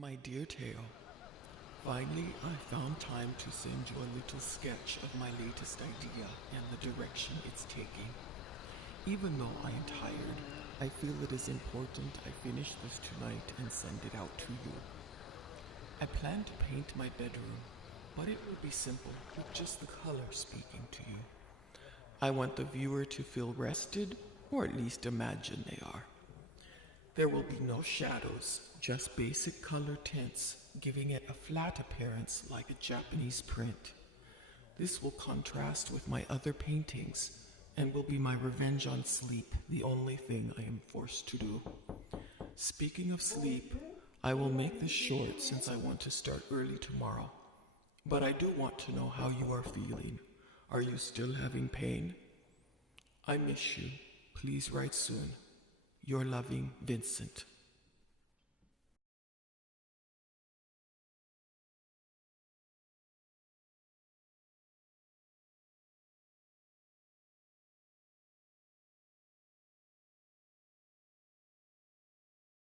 My dear Theo, finally I found time to send you a little sketch of my latest idea and the direction it's taking. Even though I am tired, I feel it is important I finish this tonight and send it out to you. I plan to paint my bedroom, but it will be simple with just the color speaking to you. I want the viewer to feel rested, or at least imagine they are. There will be no shadows, just basic color tints, giving it a flat appearance like a Japanese print. This will contrast with my other paintings and will be my revenge on sleep, the only thing I am forced to do. Speaking of sleep, I will make this short since I want to start early tomorrow. But I do want to know how you are feeling. Are you still having pain? I miss you. Please write soon. Your loving Vincent.